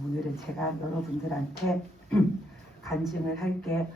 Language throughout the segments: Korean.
오늘은 제가 여러분들한테 간증을 할 게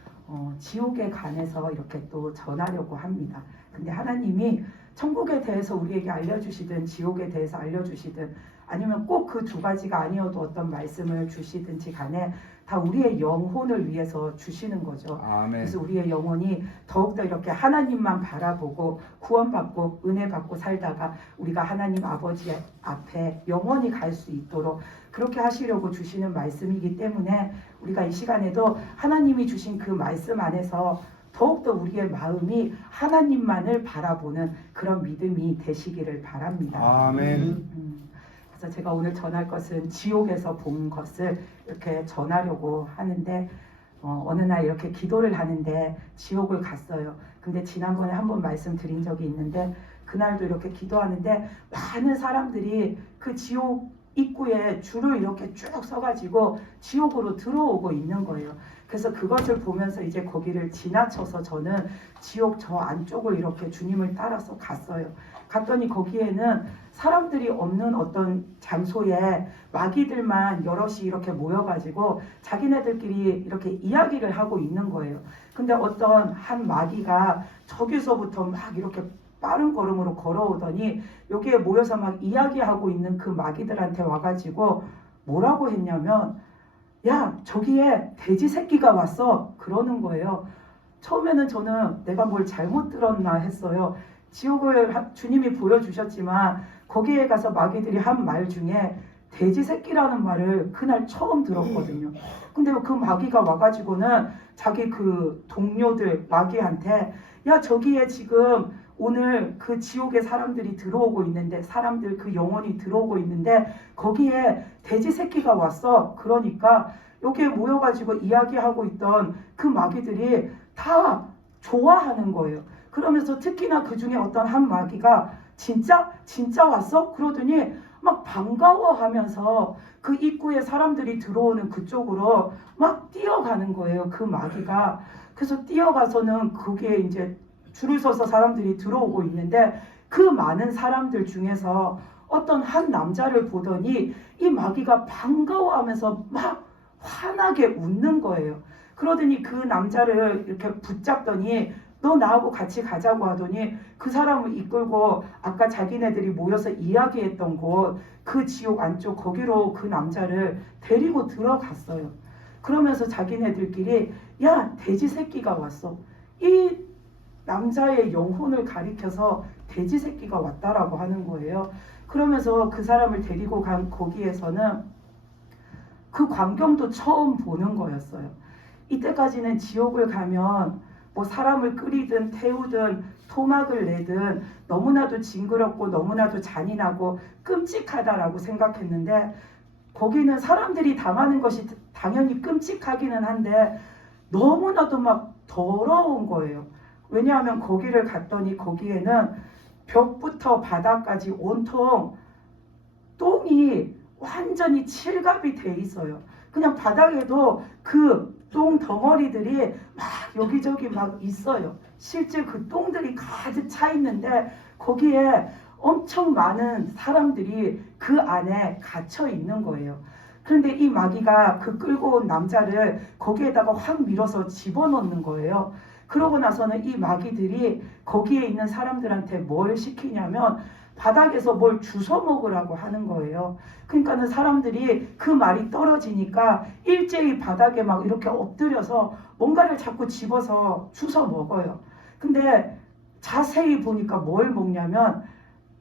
지옥에 관해서 이렇게 또 전하려고 합니다. 근데 하나님이 천국에 대해서 우리에게 알려주시든 지옥에 대해서 알려주시든 아니면 꼭 그 두 가지가 아니어도 어떤 말씀을 주시든지 간에 다 우리의 영혼을 위해서 주시는 거죠. 아멘. 그래서 우리의 영혼이 더욱더 이렇게 하나님만 바라보고 구원받고 은혜받고 살다가 우리가 하나님 아버지 앞에 영원히 갈 수 있도록 그렇게 하시려고 주시는 말씀이기 때문에 우리가 이 시간에도 하나님이 주신 그 말씀 안에서 더욱더 우리의 마음이 하나님만을 바라보는 그런 믿음이 되시기를 바랍니다. 아멘. 그래서 제가 오늘 전할 것은 지옥에서 본 것을 이렇게 전하려고 하는데 어느 날 이렇게 기도를 하는데 지옥을 갔어요. 근데 지난번에 한번 말씀드린 적이 있는데 그날도 이렇게 기도하는데 많은 사람들이 그 지옥 입구에 줄을 이렇게 쭉 서가지고 지옥으로 들어오고 있는 거예요. 그래서 그것을 보면서 이제 거기를 지나쳐서 저는 지옥 저 안쪽을 이렇게 주님을 따라서 갔어요. 갔더니 거기에는 사람들이 없는 어떤 장소에 마귀들만 여럿이 이렇게 모여가지고 자기네들끼리 이렇게 이야기를 하고 있는 거예요. 근데 어떤 한 마귀가 저기서부터 막 이렇게 빠른 걸음으로 걸어오더니 여기에 모여서 막 이야기하고 있는 그 마귀들한테 와가지고 뭐라고 했냐면 야 저기에 돼지 새끼가 왔어 그러는 거예요. 처음에는 저는 내가 뭘 잘못 들었나 했어요. 지옥을 주님이 보여주셨지만 거기에 가서 마귀들이 한 말 중에 돼지 새끼라는 말을 그날 처음 들었거든요. 근데 그 마귀가 와가지고는 자기 그 동료들 마귀한테 야 저기에 지금 오늘 그 지옥에 사람들이 들어오고 있는데 사람들 그 영혼이 들어오고 있는데 거기에 돼지 새끼가 왔어. 그러니까 여기에 모여가지고 이야기하고 있던 그 마귀들이 다 좋아하는 거예요. 그러면서 특히나 그 중에 어떤 한 마귀가 진짜 왔어? 그러더니 막 반가워하면서 그 입구에 사람들이 들어오는 그쪽으로 막 뛰어가는 거예요. 그 마귀가. 그래서 뛰어가서는 거기에 이제 줄을 서서 사람들이 들어오고 있는데 그 많은 사람들 중에서 어떤 한 남자를 보더니 이 마귀가 반가워하면서 막 환하게 웃는 거예요. 그러더니 그 남자를 이렇게 붙잡더니 너 나하고 같이 가자고 하더니 그 사람을 이끌고 아까 자기네들이 모여서 이야기했던 곳 그 지옥 안쪽 거기로 그 남자를 데리고 들어갔어요. 그러면서 자기네들끼리 야 돼지 새끼가 왔어. 이 남자의 영혼을 가리켜서 돼지 새끼가 왔다라고 하는 거예요. 그러면서 그 사람을 데리고 간 거기에서는 그 광경도 처음 보는 거였어요. 이때까지는 지옥을 가면 뭐 사람을 끓이든 태우든 토막을 내든 너무나도 징그럽고 너무나도 잔인하고 끔찍하다라고 생각했는데 거기는 사람들이 당하는 것이 당연히 끔찍하기는 한데 너무나도 막 더러운 거예요. 왜냐하면 거기를 갔더니 거기에는 벽부터 바닥까지 온통 똥이 완전히 칠갑이 돼 있어요. 그냥 바닥에도 그 똥 덩어리들이 막 여기저기 막 있어요. 실제 그 똥들이 가득 차 있는데 거기에 엄청 많은 사람들이 그 안에 갇혀 있는 거예요. 그런데 이 마귀가 그 끌고 온 남자를 거기에다가 확 밀어서 집어넣는 거예요. 그러고 나서는 이 마귀들이 거기에 있는 사람들한테 뭘 시키냐면 바닥에서 뭘 주워 먹으라고 하는 거예요. 그러니까는 사람들이 그 말이 떨어지니까 일제히 바닥에 막 이렇게 엎드려서 뭔가를 자꾸 집어서 주워 먹어요. 근데 자세히 보니까 뭘 먹냐면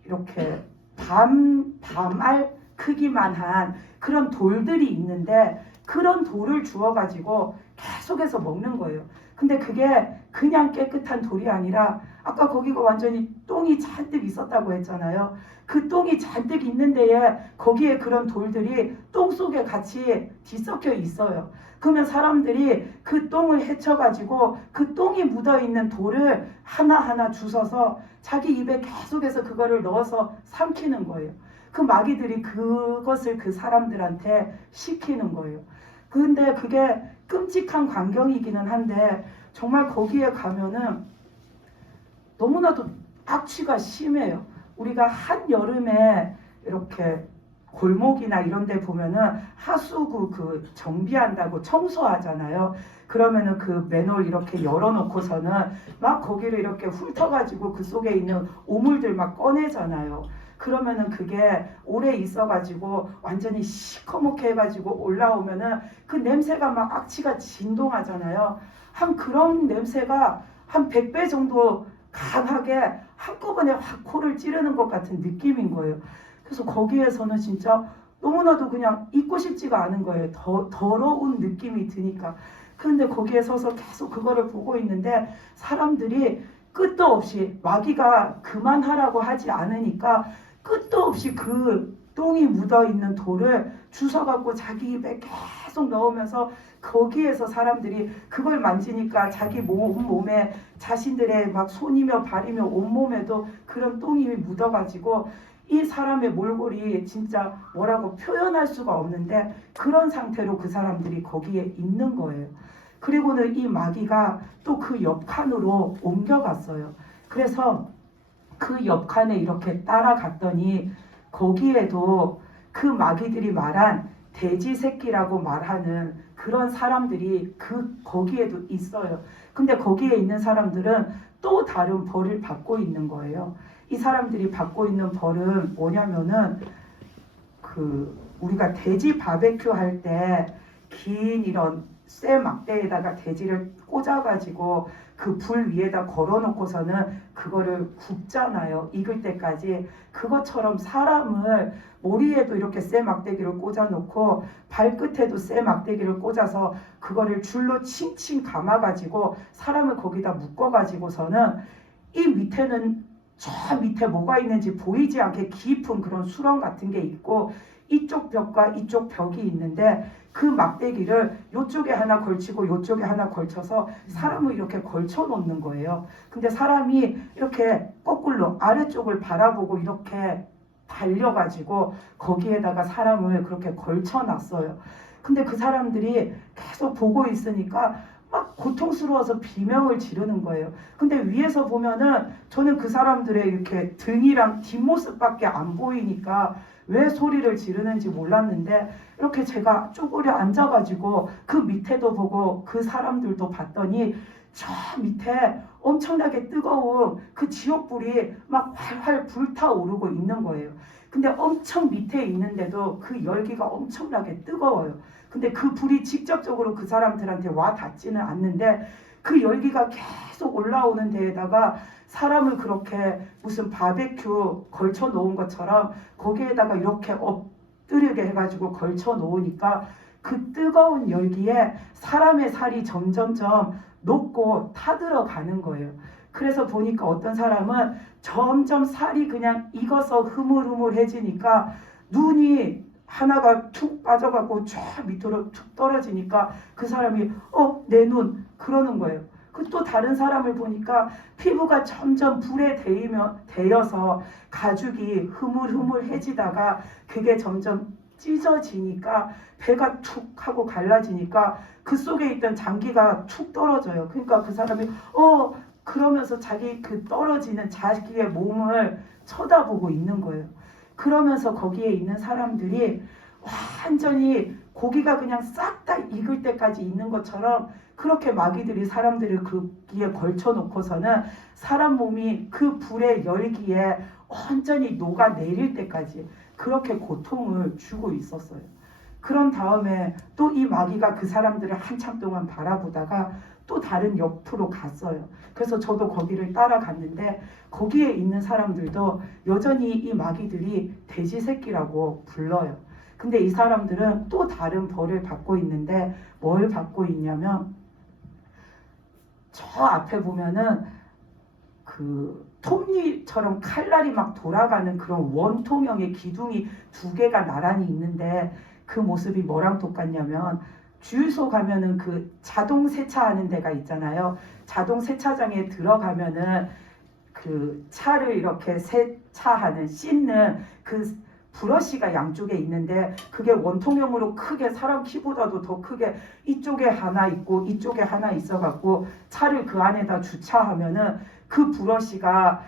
이렇게 밤알 크기만 한 그런 돌들이 있는데 그런 돌을 주워가지고 계속해서 먹는 거예요. 근데 그게 그냥 깨끗한 돌이 아니라 아까 거기가 완전히 똥이 잔뜩 있었다고 했잖아요. 그 똥이 잔뜩 있는 데에 거기에 그런 돌들이 똥 속에 같이 뒤섞여 있어요. 그러면 사람들이 그 똥을 헤쳐가지고 그 똥이 묻어있는 돌을 하나하나 주워서 자기 입에 계속해서 그거를 넣어서 삼키는 거예요. 그 마귀들이 그것을 그 사람들한테 시키는 거예요. 근데 그게 끔찍한 광경이기는 한데 정말 거기에 가면은 너무나도 악취가 심해요. 우리가 한여름에 이렇게 골목이나 이런 데 보면은 하수구 그 정비한다고 청소하잖아요. 그러면은 그 맨홀 이렇게 열어놓고서는 막 거기를 이렇게 훑어가지고 그 속에 있는 오물들 막 꺼내잖아요. 그러면은 그게 오래 있어가지고 완전히 시커멓게 해가지고 올라오면은 그 냄새가 막 악취가 진동하잖아요. 한 그런 냄새가 한 100배 정도 강하게 한꺼번에 확 코를 찌르는 것 같은 느낌인 거예요. 그래서 거기에서는 진짜 너무나도 그냥 있고 싶지가 않은 거예요. 더러운 느낌이 드니까. 그런데 거기에 서서 계속 그거를 보고 있는데 사람들이 끝도 없이 마귀가 그만하라고 하지 않으니까 끝도 없이 그 똥이 묻어있는 돌을 주워갖고 자기 입에 계속 넣으면서 거기에서 사람들이 그걸 만지니까 자기 몸에 자신들의 막 손이며 발이며 온몸에도 그런 똥이 묻어가지고 이 사람의 몰골이 진짜 뭐라고 표현할 수가 없는데 그런 상태로 그 사람들이 거기에 있는 거예요. 그리고는 이 마귀가 또 그 옆칸으로 옮겨갔어요. 그래서 그 옆칸에 이렇게 따라갔더니 거기에도 그 마귀들이 말한 돼지 새끼라고 말하는 그런 사람들이 거기에도 있어요. 근데 거기에 있는 사람들은 또 다른 벌을 받고 있는 거예요. 이 사람들이 받고 있는 벌은 뭐냐면은 우리가 돼지 바베큐 할 때 긴 이런 쇠 막대에다가 돼지를 꽂아가지고 그 불 위에다 걸어놓고서는 그거를 굽잖아요. 익을 때까지. 그것처럼 사람을 머리에도 이렇게 쇠 막대기를 꽂아놓고 발끝에도 쇠 막대기를 꽂아서 그거를 줄로 칭칭 감아가지고 사람을 거기다 묶어가지고서는 이 밑에는 저 밑에 뭐가 있는지 보이지 않게 깊은 그런 수렁 같은 게 있고 이쪽 벽과 이쪽 벽이 있는데 그 막대기를 이쪽에 하나 걸치고 이쪽에 하나 걸쳐서 사람을 이렇게 걸쳐 놓는 거예요. 근데 사람이 이렇게 거꾸로 아래쪽을 바라보고 이렇게 달려가지고 거기에다가 사람을 그렇게 걸쳐 놨어요. 근데 그 사람들이 계속 보고 있으니까 막 고통스러워서 비명을 지르는 거예요. 근데 위에서 보면은 저는 그 사람들의 이렇게 등이랑 뒷모습밖에 안 보이니까 왜 소리를 지르는지 몰랐는데 이렇게 제가 쪼그려 앉아가지고 그 밑에도 보고 그 사람들도 봤더니 저 밑에 엄청나게 뜨거운 그 지옥불이 막 활활 불타오르고 있는 거예요. 근데 엄청 밑에 있는데도 그 열기가 엄청나게 뜨거워요. 근데 그 불이 직접적으로 그 사람들한테 와 닿지는 않는데 그 열기가 계속 올라오는 데에다가 사람을 그렇게 무슨 바베큐 걸쳐 놓은 것처럼 거기에다가 이렇게 엎드리게 해가지고 걸쳐 놓으니까 그 뜨거운 열기에 사람의 살이 점점점 녹고 타들어가는 거예요. 그래서 보니까 어떤 사람은 점점 살이 그냥 익어서 흐물흐물해지니까 눈이 하나가 툭 빠져갖고 쫙 밑으로 툭 떨어지니까 그 사람이 내 눈 그러는 거예요. 그 또 다른 사람을 보니까 피부가 점점 불에 데여서 가죽이 흐물흐물해지다가 그게 점점 찢어지니까 배가 툭 하고 갈라지니까 그 속에 있던 장기가 툭 떨어져요. 그러니까 그 사람이 그러면서 자기 그 떨어지는 자기의 몸을 쳐다보고 있는 거예요. 그러면서 거기에 있는 사람들이 완전히 고기가 그냥 싹 다 익을 때까지 있는 것처럼 그렇게 마귀들이 사람들을 거기에 걸쳐 놓고서는 사람 몸이 그 불의 열기에 완전히 녹아내릴 때까지 그렇게 고통을 주고 있었어요. 그런 다음에 또 이 마귀가 그 사람들을 한참 동안 바라보다가 또 다른 옆으로 갔어요. 그래서 저도 거기를 따라갔는데 거기에 있는 사람들도 여전히 이 마귀들이 돼지 새끼라고 불러요. 근데 이 사람들은 또 다른 벌을 받고 있는데 뭘 받고 있냐면 저 앞에 보면은 그 톱니처럼 칼날이 막 돌아가는 그런 원통형의 기둥이 2개가 나란히 있는데 그 모습이 뭐랑 똑같냐면 주유소 가면은 그 자동 세차하는 데가 있잖아요. 자동 세차장에 들어가면은 그 차를 이렇게 세차하는 씻는 그 브러쉬가 양쪽에 있는데 그게 원통형으로 크게 사람 키보다도 더 크게 이쪽에 하나 있고 이쪽에 하나 있어갖고 차를 그 안에다 주차하면은 그 브러쉬가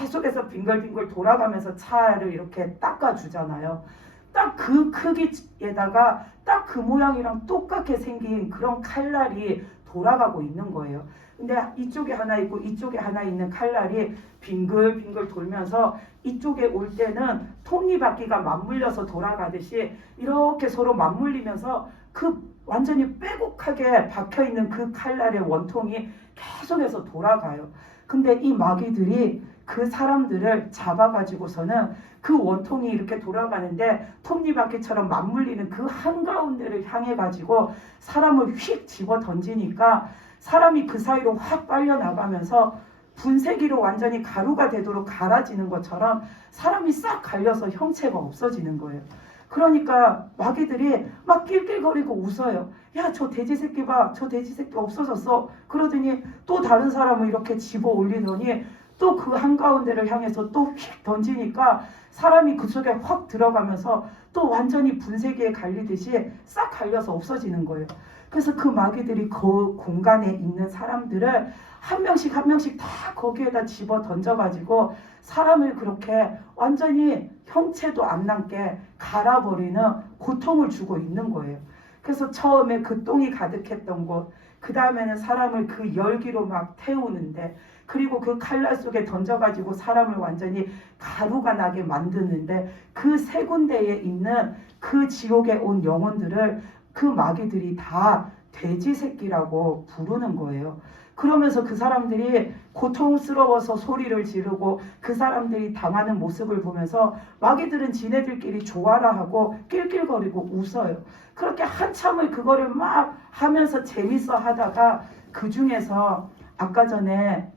계속해서 빙글빙글 돌아가면서 차를 이렇게 닦아주잖아요. 딱 그 크기에다가 딱 그 모양이랑 똑같게 생긴 그런 칼날이 돌아가고 있는 거예요. 근데 이쪽에 하나 있고 이쪽에 하나 있는 칼날이 빙글빙글 돌면서 이쪽에 올 때는 톱니바퀴가 맞물려서 돌아가듯이 이렇게 서로 맞물리면서 그 완전히 빼곡하게 박혀있는 그 칼날의 원통이 계속해서 돌아가요. 근데 이 마귀들이 그 사람들을 잡아가지고서는 그 원통이 이렇게 돌아가는데 톱니바퀴처럼 맞물리는 그 한가운데를 향해 가지고 사람을 휙 집어 던지니까 사람이 그 사이로 확 빨려 나가면서 분쇄기로 완전히 가루가 되도록 갈아지는 것처럼 사람이 싹 갈려서 형체가 없어지는 거예요. 그러니까 마귀들이 막 낄낄거리고 웃어요. 야, 저 돼지 새끼 봐. 저 돼지 새끼 없어졌어. 그러더니 또 다른 사람을 이렇게 집어 올리더니 또 그 한가운데를 향해서 또 휙 던지니까 사람이 그 속에 확 들어가면서 또 완전히 분쇄기에 갈리듯이 싹 갈려서 없어지는 거예요. 그래서 그 마귀들이 그 공간에 있는 사람들을 한 명씩 한 명씩 다 거기에다 집어 던져가지고 사람을 그렇게 완전히 형체도 안 남게 갈아버리는 고통을 주고 있는 거예요. 그래서 처음에 그 똥이 가득했던 곳, 그 다음에는 사람을 그 열기로 막 태우는데, 그리고 그 칼날 속에 던져가지고 사람을 완전히 가루가 나게 만드는데, 그 세 군데에 있는 그 지옥에 온 영혼들을 그 마귀들이 다 돼지 새끼라고 부르는 거예요. 그러면서 그 사람들이 고통스러워서 소리를 지르고 그 사람들이 당하는 모습을 보면서 마귀들은 지네들끼리 좋아라 하고 낄낄거리고 웃어요. 그렇게 한참을 그거를 막 하면서 재밌어 하다가 그 중에서 아까 전에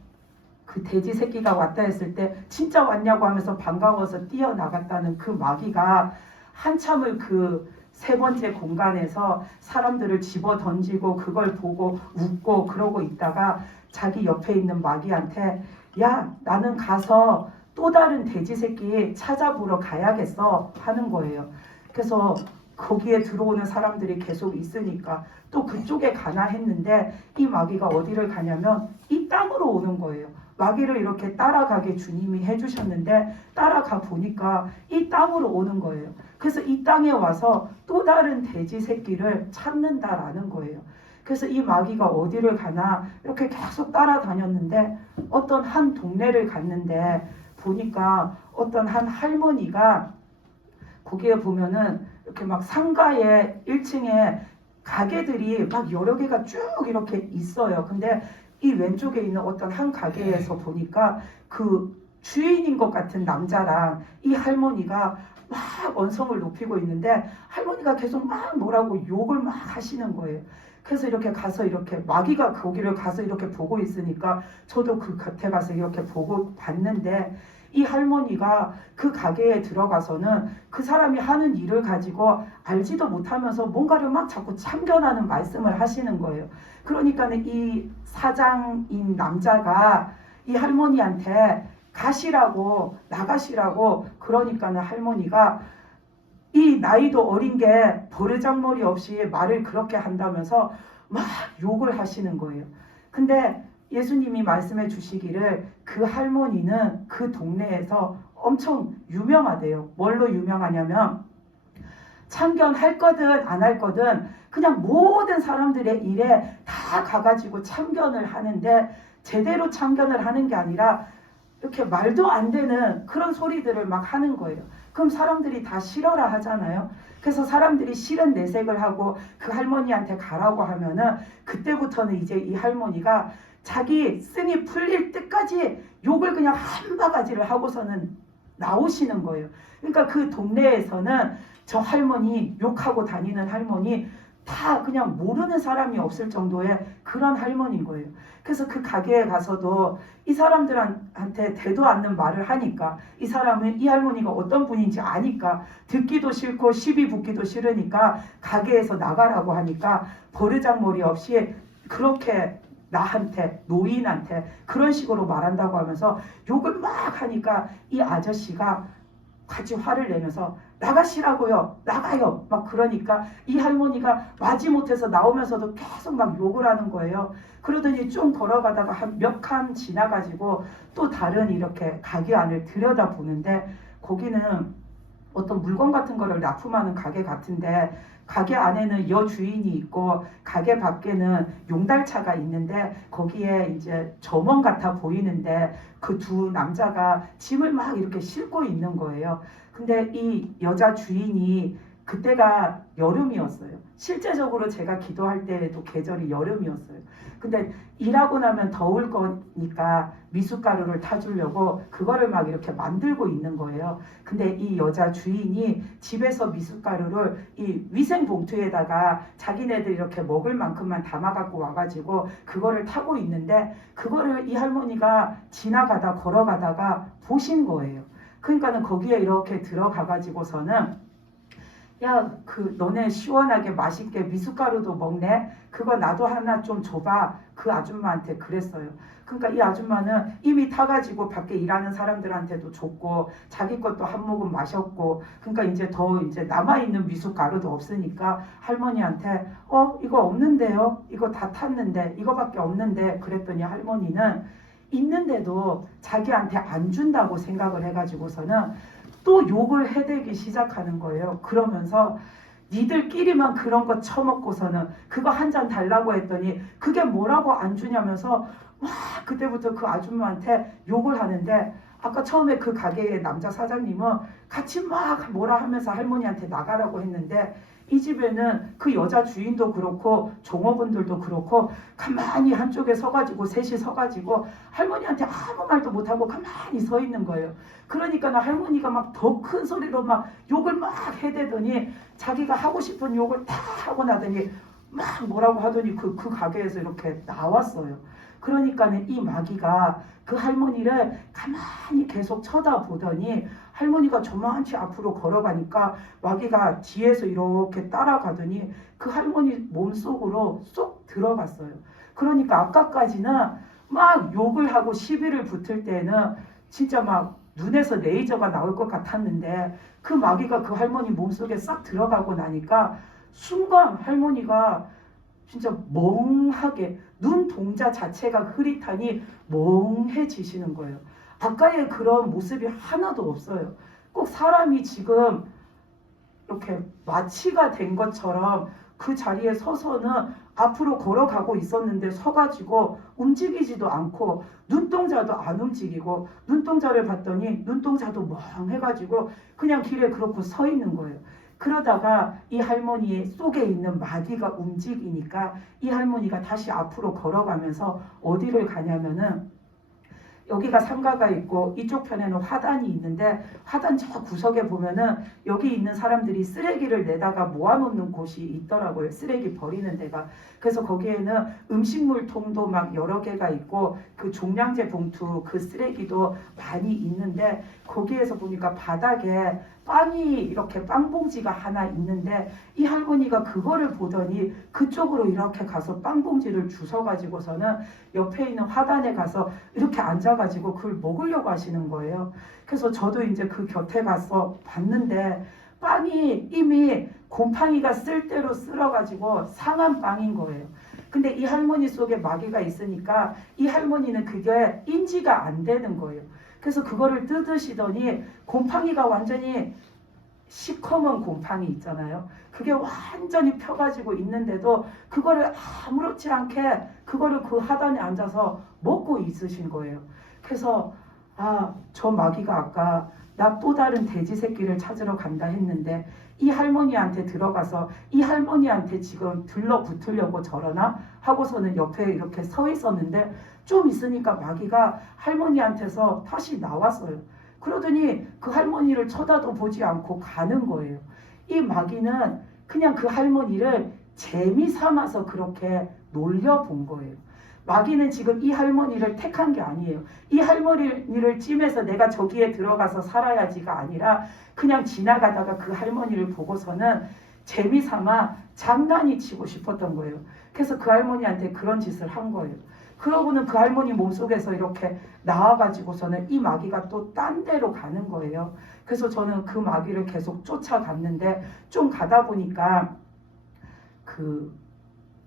그 돼지 새끼가 왔다 했을 때 진짜 왔냐고 하면서 반가워서 뛰어나갔다는 그 마귀가 한참을 그 세 번째 공간에서 사람들을 집어 던지고 그걸 보고 웃고 그러고 있다가 자기 옆에 있는 마귀한테 야, 나는 가서 또 다른 돼지 새끼 찾아보러 가야겠어 하는 거예요. 그래서 거기에 들어오는 사람들이 계속 있으니까 또 그쪽에 가나 했는데 이 마귀가 어디를 가냐면 이 땅으로 오는 거예요. 마귀를 이렇게 따라가게 주님이 해주셨는데 따라가 보니까 이 땅으로 오는 거예요. 그래서 이 땅에 와서 또 다른 돼지 새끼를 찾는다라는 거예요. 그래서 이 마귀가 어디를 가나 이렇게 계속 따라다녔는데 어떤 한 동네를 갔는데 보니까 어떤 한 할머니가 거기에 보면은 이렇게 막 상가에 1층에 가게들이 막 여러 개가 쭉 이렇게 있어요. 근데 이 왼쪽에 있는 어떤 한 가게에서 보니까 그 주인인 것 같은 남자랑 이 할머니가 막 언성을 높이고 있는데 할머니가 계속 막 뭐라고 욕을 막 하시는 거예요. 그래서 이렇게 가서 이렇게 마귀가 거기를 가서 이렇게 보고 있으니까 저도 그 곁에 가서 이렇게 보고 봤는데 이 할머니가 그 가게에 들어가서는 그 사람이 하는 일을 가지고 알지도 못하면서 뭔가를 막 자꾸 참견하는 말씀을 하시는 거예요. 그러니까 이 사장인 남자가 이 할머니한테 가시라고 나가시라고 그러니까는 할머니가 이 나이도 어린 게 버르장머리 없이 말을 그렇게 한다면서 막 욕을 하시는 거예요. 근데 예수님이 말씀해 주시기를 그 할머니는 그 동네에서 엄청 유명하대요. 뭘로 유명하냐면 참견할 거든 안 할 거든 그냥 모든 사람들의 일에 다 가가지고 참견을 하는데 제대로 참견을 하는 게 아니라 이렇게 말도 안 되는 그런 소리들을 막 하는 거예요. 그럼 사람들이 다 싫어라 하잖아요. 그래서 사람들이 싫은 내색을 하고 그 할머니한테 가라고 하면은 그때부터는 이제 이 할머니가 자기 승이 풀릴 때까지 욕을 그냥 한 바가지를 하고서는 나오시는 거예요. 그러니까 그 동네에서는 저 할머니, 욕하고 다니는 할머니 다 그냥 모르는 사람이 없을 정도의 그런 할머니인 거예요. 그래서 그 가게에 가서도 이 사람들한테 대도 않는 말을 하니까 이 사람은 이 할머니가 어떤 분인지 아니까 듣기도 싫고 시비 붙기도 싫으니까 가게에서 나가라고 하니까 버르장머리 없이 그렇게 나한테 노인한테 그런 식으로 말한다고 하면서 욕을 막 하니까 이 아저씨가 같이 화를 내면서 나가시라고요, 나가요 막 그러니까 이 할머니가 마지못해서 나오면서도 계속 막 욕을 하는 거예요. 그러더니 좀 걸어가다가 한 몇 칸 지나가지고 또 다른 이렇게 가게 안을 들여다보는데 거기는 어떤 물건 같은 거를 납품하는 가게 같은데 가게 안에는 여주인이 있고 가게 밖에는 용달차가 있는데 거기에 이제 점원 같아 보이는데 그 두 남자가 짐을 막 이렇게 싣고 있는 거예요. 근데 이 여자 주인이 그때가 여름이었어요. 실제적으로 제가 기도할 때에도 계절이 여름이었어요. 근데 일하고 나면 더울 거니까 미숫가루를 타주려고 그거를 막 이렇게 만들고 있는 거예요. 근데 이 여자 주인이 집에서 미숫가루를 이 위생 봉투에다가 자기네들 이렇게 먹을 만큼만 담아갖고 와가지고 그거를 타고 있는데 그거를 이 할머니가 지나가다 걸어가다가 보신 거예요. 그러니까는 거기에 이렇게 들어가가지고서는 야, 그 너네 시원하게 맛있게 미숫가루도 먹네. 그거 나도 하나 좀 줘봐. 그 아줌마한테 그랬어요. 그러니까 이 아줌마는 이미 타가지고 밖에 일하는 사람들한테도 줬고 자기 것도 한 모금 마셨고 그러니까 이제 더 이제 남아있는 미숫가루도 없으니까 할머니한테 이거 없는데요. 이거 다 탔는데 이거밖에 없는데 그랬더니 할머니는 있는데도 자기한테 안 준다고 생각을 해가지고서는 또 욕을 해대기 시작하는 거예요. 그러면서 니들끼리만 그런 거 처먹고서는 그거 한 잔 달라고 했더니 그게 뭐라고 안 주냐면서 막 그때부터 그 아줌마한테 욕을 하는데 아까 처음에 그 가게의 남자 사장님은 같이 막 뭐라 하면서 할머니한테 나가라고 했는데 이 집에는 그 여자 주인도 그렇고 종업원들도 그렇고 가만히 한쪽에 서가지고 셋이 서가지고 할머니한테 아무 말도 못하고 가만히 서 있는 거예요. 그러니까 할머니가 막 더 큰 소리로 막 욕을 막 해대더니 자기가 하고 싶은 욕을 다 하고 나더니 막 뭐라고 하더니 그 가게에서 이렇게 나왔어요. 그러니까는 이 마귀가 그 할머니를 가만히 계속 쳐다보더니 할머니가 저만치 앞으로 걸어가니까 마귀가 뒤에서 이렇게 따라가더니 그 할머니 몸속으로 쏙 들어갔어요. 그러니까 아까까지는 막 욕을 하고 시비를 붙을 때는 진짜 막 눈에서 레이저가 나올 것 같았는데 그 마귀가 그 할머니 몸속에 싹 들어가고 나니까 순간 할머니가 진짜 멍하게 눈동자 자체가 흐릿하니 멍해지시는 거예요. 아까의 그런 모습이 하나도 없어요. 꼭 사람이 지금 이렇게 마취가 된 것처럼 그 자리에 서서는 앞으로 걸어가고 있었는데 서가지고 움직이지도 않고 눈동자도 안 움직이고 눈동자를 봤더니 눈동자도 멍해가지고 그냥 길에 그렇고 서 있는 거예요. 그러다가 이 할머니 속에 있는 마귀가 움직이니까 이 할머니가 다시 앞으로 걸어가면서 어디를 가냐면은 여기가 상가가 있고 이쪽 편에는 화단이 있는데 화단 저 구석에 보면은 여기 있는 사람들이 쓰레기를 내다가 모아놓는 곳이 있더라고요. 쓰레기 버리는 데가. 그래서 거기에는 음식물통도 막 여러 개가 있고 그 종량제 봉투 그 쓰레기도 많이 있는데 거기에서 보니까 바닥에 빵이 이렇게 빵 봉지가 하나 있는데 이 할머니가 그거를 보더니 그쪽으로 이렇게 가서 빵 봉지를 주워 가지고서는 옆에 있는 화단에 가서 이렇게 앉아가지고 그걸 먹으려고 하시는 거예요. 그래서 저도 이제 그 곁에 가서 봤는데 빵이 이미 곰팡이가 쓸 대로 쓸어가지고 상한 빵인 거예요. 근데 이 할머니 속에 마귀가 있으니까 이 할머니는 그게 인지가 안 되는 거예요. 그래서 그거를 뜯으시더니 곰팡이가 완전히 시커먼 곰팡이 있잖아요. 그게 완전히 펴가지고 있는데도 그거를 아무렇지 않게 그거를 그 하단에 앉아서 먹고 있으신 거예요. 그래서 저 마귀가 아까 나 또 다른 돼지 새끼를 찾으러 간다 했는데 이 할머니한테 들어가서 이 할머니한테 지금 들러붙으려고 저러나 하고서는 옆에 이렇게 서 있었는데 좀 있으니까 마귀가 할머니한테서 다시 나왔어요. 그러더니 그 할머니를 쳐다도 보지 않고 가는 거예요. 이 마귀는 그냥 그 할머니를 재미 삼아서 그렇게 놀려본 거예요. 마귀는 지금 이 할머니를 택한 게 아니에요. 이 할머니를 찜해서 내가 저기에 들어가서 살아야지가 아니라 그냥 지나가다가 그 할머니를 보고서는 재미 삼아 장난이 치고 싶었던 거예요. 그래서 그 할머니한테 그런 짓을 한 거예요. 그러고는 그 할머니 몸속에서 이렇게 나와가지고서는 이 마귀가 또 딴 데로 가는 거예요. 그래서 저는 그 마귀를 계속 쫓아갔는데 좀 가다 보니까 그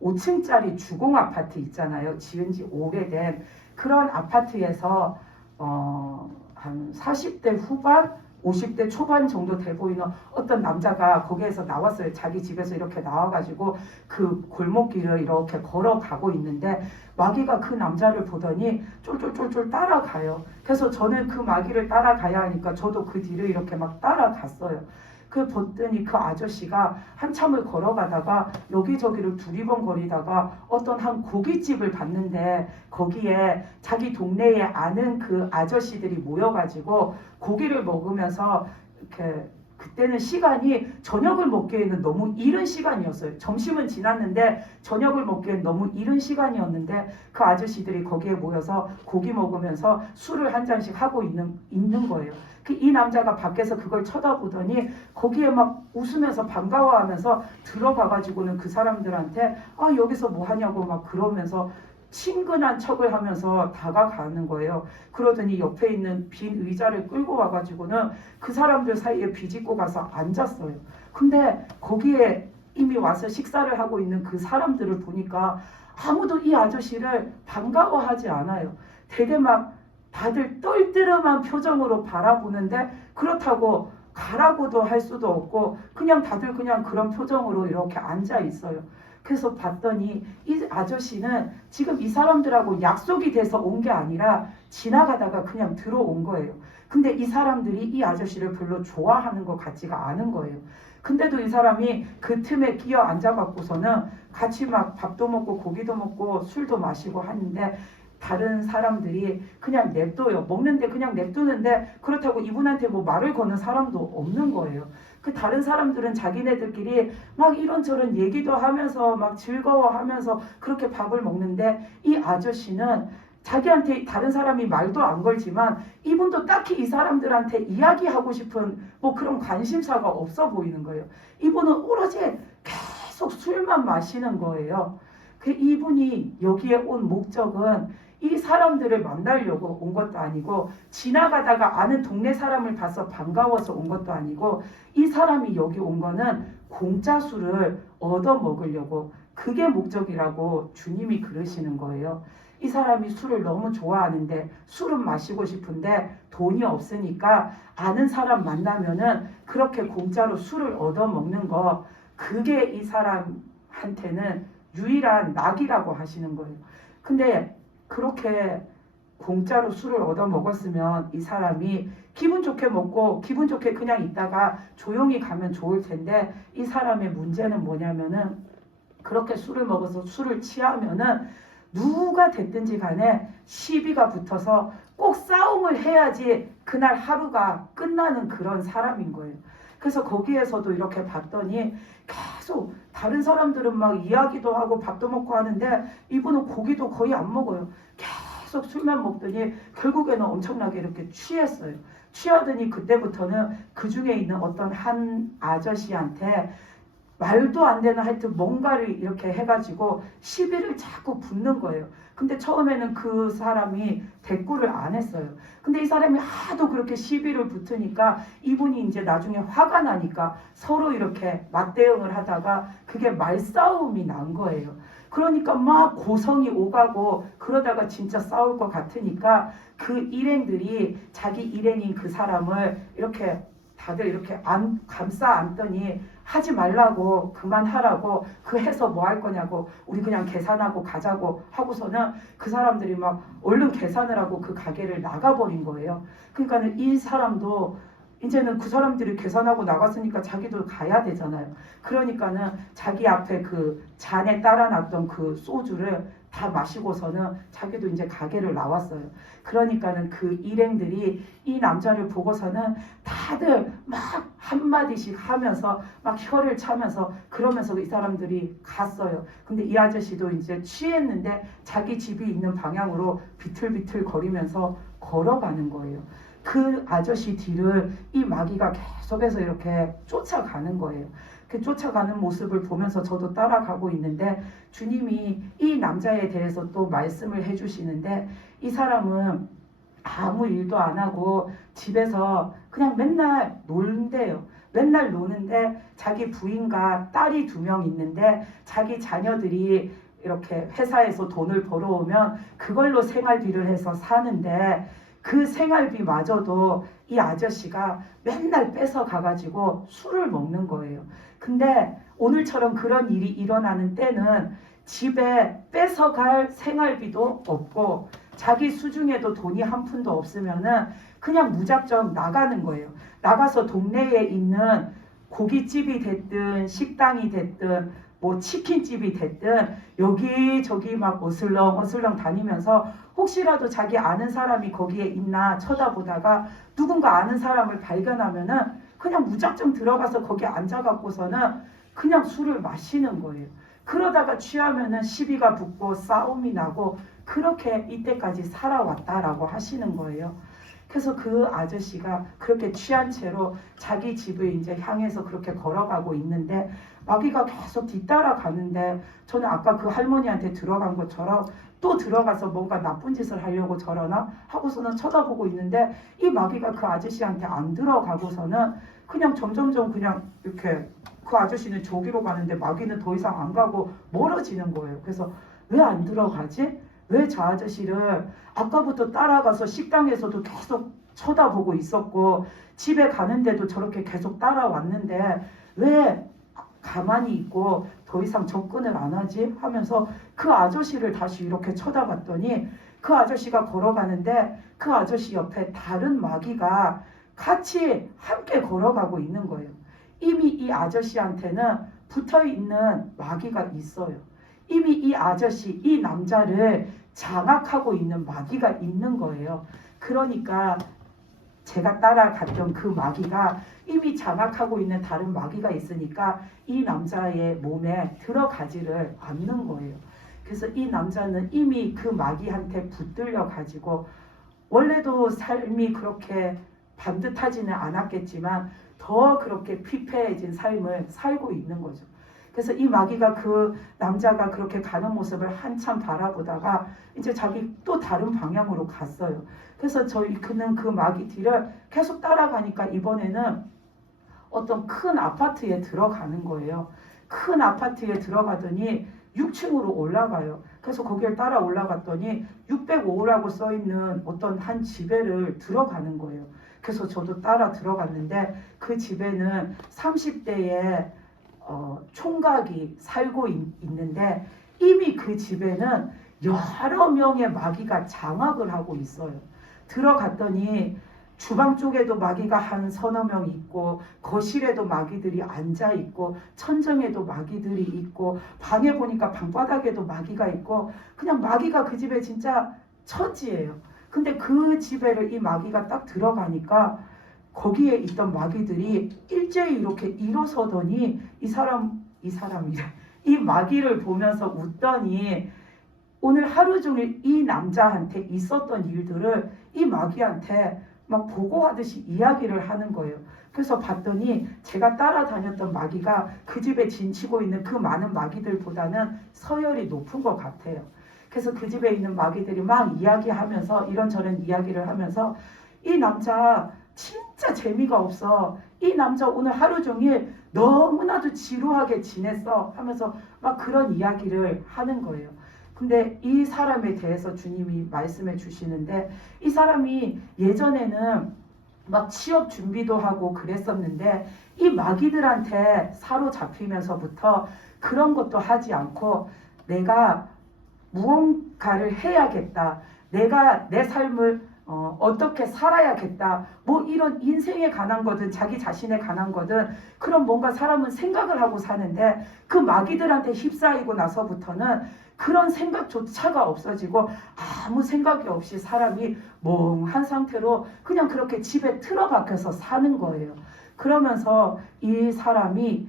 5층짜리 주공 아파트 있잖아요. 지은 지 오래된 그런 아파트에서 한 40대 후반 50대 초반 정도 돼 보이는 어떤 남자가 거기에서 나왔어요. 자기 집에서 이렇게 나와가지고 그 골목길을 이렇게 걸어가고 있는데 마귀가 그 남자를 보더니 쫄쫄쫄쫄 따라가요. 그래서 저는 그 마귀를 따라가야 하니까 저도 그 뒤를 이렇게 막 따라갔어요. 그 봤더니 그 아저씨가 한참을 걸어가다가 여기저기를 두리번거리다가 어떤 한 고깃집을 봤는데 거기에 자기 동네에 아는 그 아저씨들이 모여가지고 고기를 먹으면서 이렇게 그때는 시간이 저녁을 먹기에는 너무 이른 시간이었어요. 점심은 지났는데 저녁을 먹기엔 너무 이른 시간이었는데 그 아저씨들이 거기에 모여서 고기 먹으면서 술을 한 잔씩 하고 있는 거예요. 이 남자가 밖에서 그걸 쳐다보더니 거기에 막 웃으면서 반가워하면서 들어가가지고는 그 사람들한테 아 여기서 뭐 하냐고 막 그러면서 친근한 척을 하면서 다가가는 거예요. 그러더니 옆에 있는 빈 의자를 끌고 와가지고는 그 사람들 사이에 비집고 가서 앉았어요. 근데 거기에 이미 와서 식사를 하고 있는 그 사람들을 보니까 아무도 이 아저씨를 반가워하지 않아요. 되게 막 다들 떨뜨름한 표정으로 바라보는데 그렇다고 가라고도 할 수도 없고 그냥 다들 그냥 그런 표정으로 이렇게 앉아 있어요. 그래서 봤더니 이 아저씨는 지금 이 사람들하고 약속이 돼서 온 게 아니라 지나가다가 그냥 들어온 거예요. 근데 이 사람들이 이 아저씨를 별로 좋아하는 것 같지가 않은 거예요. 근데도 이 사람이 그 틈에 끼어 앉아갖고서는 같이 막 밥도 먹고 고기도 먹고 술도 마시고 하는데 다른 사람들이 그냥 냅둬요. 먹는데 그냥 냅두는데 그렇다고 이분한테 뭐 말을 거는 사람도 없는 거예요. 그 다른 사람들은 자기네들끼리 막 이런저런 얘기도 하면서 막 즐거워하면서 그렇게 밥을 먹는데 이 아저씨는 자기한테 다른 사람이 말도 안 걸지만 이분도 딱히 이 사람들한테 이야기하고 싶은 뭐 그런 관심사가 없어 보이는 거예요. 이분은 오로지 계속 술만 마시는 거예요. 그 이분이 여기에 온 목적은 이 사람들을 만나려고 온 것도 아니고 지나가다가 아는 동네 사람을 봐서 반가워서 온 것도 아니고 이 사람이 여기 온 거는 공짜 술을 얻어 먹으려고 그게 목적이라고 주님이 그러시는 거예요. 이 사람이 술을 너무 좋아하는데 술은 마시고 싶은데 돈이 없으니까 아는 사람 만나면은 그렇게 공짜로 술을 얻어 먹는 거 그게 이 사람한테는 유일한 낙이라고 하시는 거예요. 근데 그렇게 공짜로 술을 얻어 먹었으면 이 사람이 기분 좋게 먹고 기분 좋게 그냥 있다가 조용히 가면 좋을 텐데 이 사람의 문제는 뭐냐면은 그렇게 술을 먹어서 술을 취하면은 누가 됐든지 간에 시비가 붙어서 꼭 싸움을 해야지 그날 하루가 끝나는 그런 사람인 거예요. 그래서 거기에서도 이렇게 봤더니 계속 다른 사람들은 막 이야기도 하고 밥도 먹고 하는데 이분은 고기도 거의 안 먹어요. 계속 술만 먹더니 결국에는 엄청나게 이렇게 취했어요. 취하더니 그때부터는 그 중에 있는 어떤 한 아저씨한테 말도 안 되는 하여튼 뭔가를 이렇게 해가지고 시비를 자꾸 붙는 거예요. 근데 처음에는 그 사람이 대꾸를 안 했어요. 근데 이 사람이 하도 그렇게 시비를 붙으니까 이분이 이제 나중에 화가 나니까 서로 이렇게 맞대응을 하다가 그게 말싸움이 난 거예요. 그러니까 막 고성이 오가고 그러다가 진짜 싸울 것 같으니까 그 일행들이 자기 일행인 그 사람을 이렇게 다들 이렇게 감싸 안더니 하지 말라고 그만하라고 그 해서 뭐 할 거냐고 우리 그냥 계산하고 가자고 하고서는 그 사람들이 막 얼른 계산을 하고 그 가게를 나가버린 거예요. 그러니까는 이 사람도 이제는 그 사람들이 계산하고 나갔으니까 자기도 가야 되잖아요. 그러니까는 자기 앞에 그 잔에 따라놨던 그 소주를 다 마시고서는 자기도 이제 가게를 나왔어요. 그러니까는 그 일행들이 이 남자를 보고서는 다들 막 한마디씩 하면서 막 혀를 차면서 그러면서 이 사람들이 갔어요. 근데 이 아저씨도 이제 취했는데 자기 집이 있는 방향으로 비틀비틀 거리면서 걸어가는 거예요. 그 아저씨 뒤를 이 마귀가 계속해서 이렇게 쫓아가는 거예요. 그 쫓아가는 모습을 보면서 저도 따라가고 있는데 주님이 이 남자에 대해서 또 말씀을 해주시는데 이 사람은 아무 일도 안 하고 집에서 그냥 맨날 놀는데요. 맨날 노는데 자기 부인과 딸이 2명 있는데 자기 자녀들이 이렇게 회사에서 돈을 벌어오면 그걸로 생활비를 해서 사는데 그 생활비마저도 이 아저씨가 맨날 뺏어 가가지고 술을 먹는 거예요. 근데 오늘처럼 그런 일이 일어나는 때는 집에 뺏어갈 생활비도 없고 자기 수중에도 돈이 한 푼도 없으면은 그냥 무작정 나가는 거예요. 나가서 동네에 있는 고깃집이 됐든 식당이 됐든 뭐 치킨집이 됐든 여기저기 막 어슬렁 다니면서 혹시라도 자기 아는 사람이 거기에 있나 쳐다보다가 누군가 아는 사람을 발견하면은 그냥 무작정 들어가서 거기 앉아갖고서는 그냥 술을 마시는 거예요. 그러다가 취하면은 시비가 붙고 싸움이 나고 그렇게 이때까지 살아왔다라고 하시는 거예요. 그래서 그 아저씨가 그렇게 취한 채로 자기 집을 이제 향해서 그렇게 걸어가고 있는데 마귀가 계속 뒤따라 가는데 저는 아까 그 할머니한테 들어간 것처럼 또 들어가서 뭔가 나쁜 짓을 하려고 저러나 하고서는 쳐다보고 있는데 이 마귀가 그 아저씨한테 안 들어가고서는 그냥 점점점 그냥 이렇게 그 아저씨는 저기로 가는데 마귀는 더 이상 안 가고 멀어지는 거예요. 그래서 왜 안 들어가지? 왜 저 아저씨를 아까부터 따라가서 식당에서도 계속 쳐다보고 있었고 집에 가는데도 저렇게 계속 따라왔는데 왜 가만히 있고 더 이상 접근을 안 하지? 하면서 그 아저씨를 다시 이렇게 쳐다봤더니 그 아저씨가 걸어가는데 그 아저씨 옆에 다른 마귀가 같이 함께 걸어가고 있는 거예요. 이미 이 아저씨한테는 붙어있는 마귀가 있어요. 이미 이 아저씨, 이 남자를 장악하고 있는 마귀가 있는 거예요. 그러니까 제가 따라갔던 그 마귀가 이미 장악하고 있는 다른 마귀가 있으니까 이 남자의 몸에 들어가지를 않는 거예요. 그래서 이 남자는 이미 그 마귀한테 붙들려 가지고 원래도 삶이 그렇게 반듯하지는 않았겠지만 더 그렇게 피폐해진 삶을 살고 있는 거죠. 그래서 이 마귀가 그 남자가 그렇게 가는 모습을 한참 바라보다가 이제 자기 또 다른 방향으로 갔어요. 그래서 그는 그 마귀 뒤를 계속 따라가니까 이번에는 어떤 큰 아파트에 들어가는 거예요. 큰 아파트에 들어가더니 6층으로 올라가요. 그래서 거기를 따라 올라갔더니 605라고 써있는 어떤 한 집에를 들어가는 거예요. 그래서 저도 따라 들어갔는데 그 집에는 30대의 총각이 살고 있는데 이미 그 집에는 여러 명의 마귀가 장악을 하고 있어요. 들어갔더니 주방 쪽에도 마귀가 한 서너 명 있고 거실에도 마귀들이 앉아 있고 천정에도 마귀들이 있고 방에 보니까 방바닥에도 마귀가 있고 그냥 마귀가 그 집에 진짜 천지예요. 근데 그 집에를 이 마귀가 딱 들어가니까 거기에 있던 마귀들이 일제히 이렇게 일어서더니 이 마귀를 보면서 웃더니 오늘 하루 종일 이 남자한테 있었던 일들을 이 마귀한테 막 보고하듯이 이야기를 하는 거예요. 그래서 봤더니 제가 따라다녔던 마귀가 그 집에 진치고 있는 그 많은 마귀들보다는 서열이 높은 것 같아요. 그래서 그 집에 있는 마귀들이 막 이야기하면서 이런저런 이야기를 하면서 이 남자 진짜 재미가 없어. 이 남자 오늘 하루 종일 너무나도 지루하게 지냈어 하면서 막 그런 이야기를 하는 거예요. 근데 이 사람에 대해서 주님이 말씀해 주시는데 이 사람이 예전에는 막 취업 준비도 하고 그랬었는데 이 마귀들한테 사로잡히면서부터 그런 것도 하지 않고 내가 무언가를 해야겠다. 내가 내 삶을 어떻게 살아야겠다. 뭐 이런 인생에 관한 거든 자기 자신에 관한 거든 그런 뭔가 사람은 생각을 하고 사는데 그 마귀들한테 휩싸이고 나서부터는 그런 생각조차가 없어지고 아무 생각이 없이 사람이 멍한 상태로 그냥 그렇게 집에 틀어박혀서 사는 거예요. 그러면서 이 사람이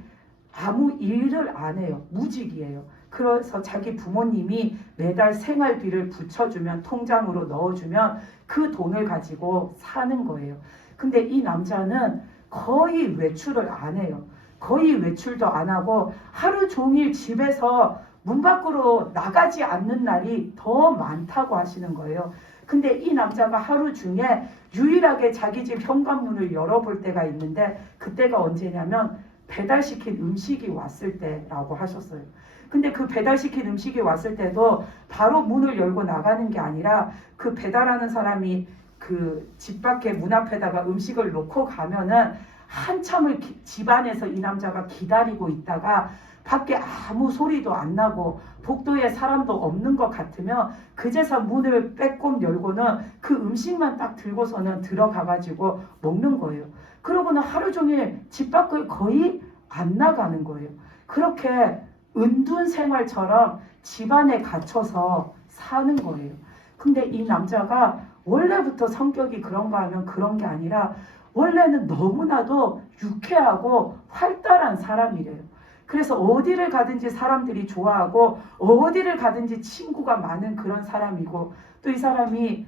아무 일을 안 해요. 무직이에요. 그래서 자기 부모님이 매달 생활비를 붙여주면 통장으로 넣어주면 그 돈을 가지고 사는 거예요. 근데 이 남자는 거의 외출을 안 해요. 거의 외출도 안 하고 하루 종일 집에서 문 밖으로 나가지 않는 날이 더 많다고 하시는 거예요. 근데 이 남자가 하루 중에 유일하게 자기 집 현관문을 열어볼 때가 있는데 그때가 언제냐면 배달시킨 음식이 왔을 때라고 하셨어요. 근데 그 배달시킨 음식이 왔을 때도 바로 문을 열고 나가는 게 아니라 그 배달하는 사람이 그 그 집 밖에 문 앞에다가 음식을 놓고 가면은 한참을 집 안에서 이 남자가 기다리고 있다가 밖에 아무 소리도 안 나고 복도에 사람도 없는 것 같으면 그제서 문을 빼꼼 열고는 그 음식만 딱 들고서는 들어가가지고 먹는 거예요. 그러고는 하루 종일 집 밖을 거의 안 나가는 거예요. 그렇게 은둔 생활처럼 집안에 갇혀서 사는 거예요. 근데 이 남자가 원래부터 성격이 그런가 하면 그런 게 아니라 원래는 너무나도 유쾌하고 활달한 사람이래요. 그래서 어디를 가든지 사람들이 좋아하고 어디를 가든지 친구가 많은 그런 사람이고, 또 이 사람이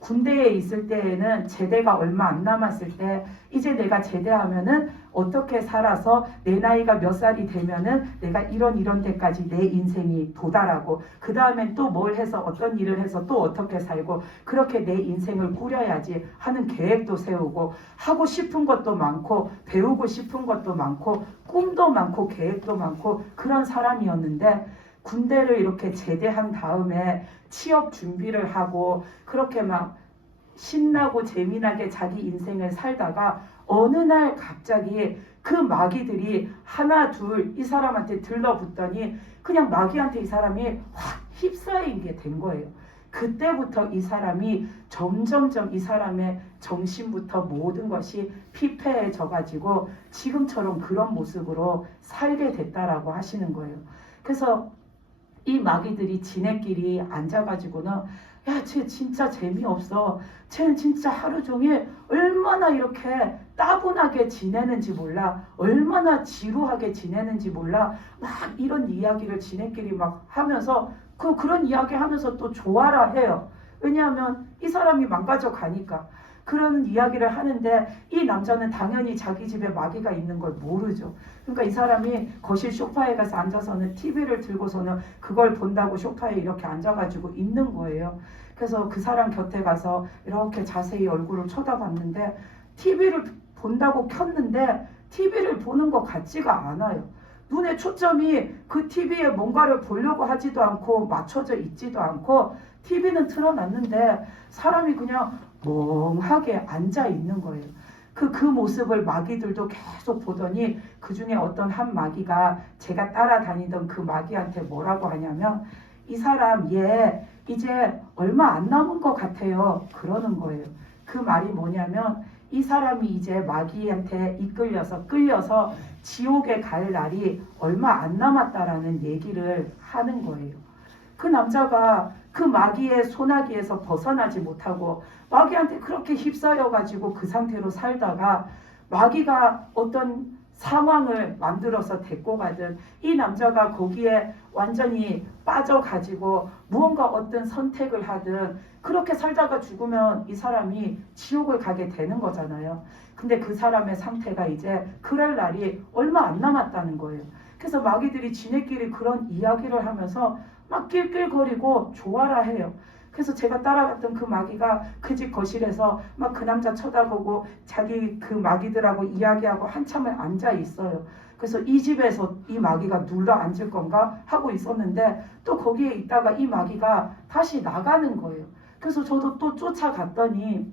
군대에 있을 때에는 제대가 얼마 안 남았을 때 이제 내가 제대하면은 어떻게 살아서 내 나이가 몇 살이 되면은 내가 이런 데까지 내 인생이 도달하고 그 다음엔 또 뭘 해서 어떤 일을 해서 또 어떻게 살고 그렇게 내 인생을 꾸려야지 하는 계획도 세우고 하고 싶은 것도 많고 배우고 싶은 것도 많고 꿈도 많고 계획도 많고 그런 사람이었는데, 군대를 이렇게 제대한 다음에 취업 준비를 하고 그렇게 막 신나고 재미나게 자기 인생을 살다가 어느 날 갑자기 그 마귀들이 하나 둘 이 사람한테 들러붙더니 그냥 마귀한테 이 사람이 확 휩싸인 게 된 거예요. 그때부터 이 사람이 점점점 이 사람의 정신부터 모든 것이 피폐해져 가지고 지금처럼 그런 모습으로 살게 됐다라고 하시는 거예요. 그래서 이 마귀들이 지네끼리 앉아가지고는 야, 쟤 진짜 재미없어. 쟤는 진짜 하루 종일 얼마나 이렇게 따분하게 지내는지 몰라. 얼마나 지루하게 지내는지 몰라. 막 이런 이야기를 지네끼리 막 하면서 그런 이야기 하면서 또 좋아라 해요. 왜냐하면 이 사람이 망가져 가니까. 그런 이야기를 하는데 이 남자는 당연히 자기 집에 마귀가 있는 걸 모르죠. 그러니까 이 사람이 거실 소파에 가서 앉아서는 TV를 들고서는 그걸 본다고 소파에 이렇게 앉아가지고 있는 거예요. 그래서 그 사람 곁에 가서 이렇게 자세히 얼굴을 쳐다봤는데 TV를 본다고 켰는데 TV를 보는 것 같지가 않아요. 눈의 초점이 그 TV에 뭔가를 보려고 하지도 않고 맞춰져 있지도 않고 TV는 틀어놨는데 사람이 그냥 멍하게 앉아 있는 거예요. 그 모습을 마귀들도 계속 보더니 그 중에 어떤 한 마귀가 제가 따라다니던 그 마귀한테 뭐라고 하냐면 이 사람 얘 이제 얼마 안 남은 것 같아요. 그러는 거예요. 그 말이 뭐냐면 이 사람이 이제 마귀한테 끌려서 지옥에 갈 날이 얼마 안 남았다라는 얘기를 하는 거예요. 그 남자가 그 마귀의 소나기에서 벗어나지 못하고 마귀한테 그렇게 휩싸여가지고 그 상태로 살다가 마귀가 어떤 상황을 만들어서 데리고 가든 이 남자가 거기에 완전히 빠져가지고 무언가 어떤 선택을 하든 그렇게 살다가 죽으면 이 사람이 지옥을 가게 되는 거잖아요. 근데 그 사람의 상태가 이제 그럴 날이 얼마 안 남았다는 거예요. 그래서 마귀들이 지네끼리 그런 이야기를 하면서 막 낄낄거리고 좋아라 해요. 그래서 제가 따라갔던 그 마귀가 그 집 거실에서 막 그 남자 쳐다보고 자기 그 마귀들하고 이야기하고 한참을 앉아 있어요. 그래서 이 집에서 이 마귀가 눌러 앉을 건가 하고 있었는데 또 거기에 있다가 이 마귀가 다시 나가는 거예요. 그래서 저도 또 쫓아갔더니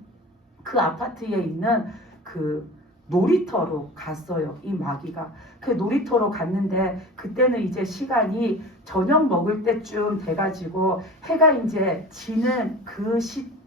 그 아파트에 있는 그 놀이터로 갔어요. 이 마귀가. 그 놀이터로 갔는데 그때는 이제 시간이 저녁 먹을 때쯤 돼가지고 해가 이제 지는 그